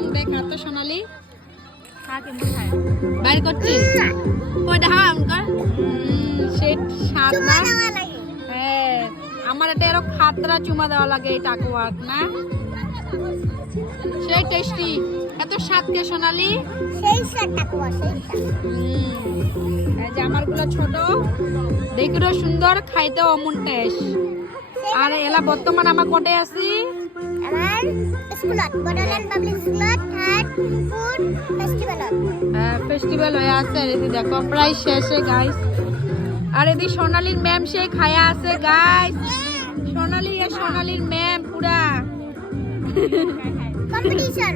রং দেখা তো সোনালি বাইর করছিস ওই দেখা আমকার সেই স্বাদ না হ্যাঁ আমার এটা এরকম খাতরা চুমা দেওয়া লাগে এই টাকুয়া না সেই টেস্টি এত স্বাদ কে সোনালি সেই স্বাদ টাকুয়া সেই স্বাদ এই যে আমারগুলো ছোট দেখিরও সুন্দর খাইতেও অমন টেস্ট আর এলা বর্তমান আমার কোটে আছি আমার স্কুলত বড়লাল পাবলিক স্কুলত থার্ড ফুড ফেস্টিভ্যালত ফেস্টিভ্যাল হয়ে আছে এদি দেখো প্রায় শেষে গাইস আর এদি সোনালীর ম্যাম সেই খায়া আছে গাইস সোনালীর ম্যাম পুরা কম্পিটিশন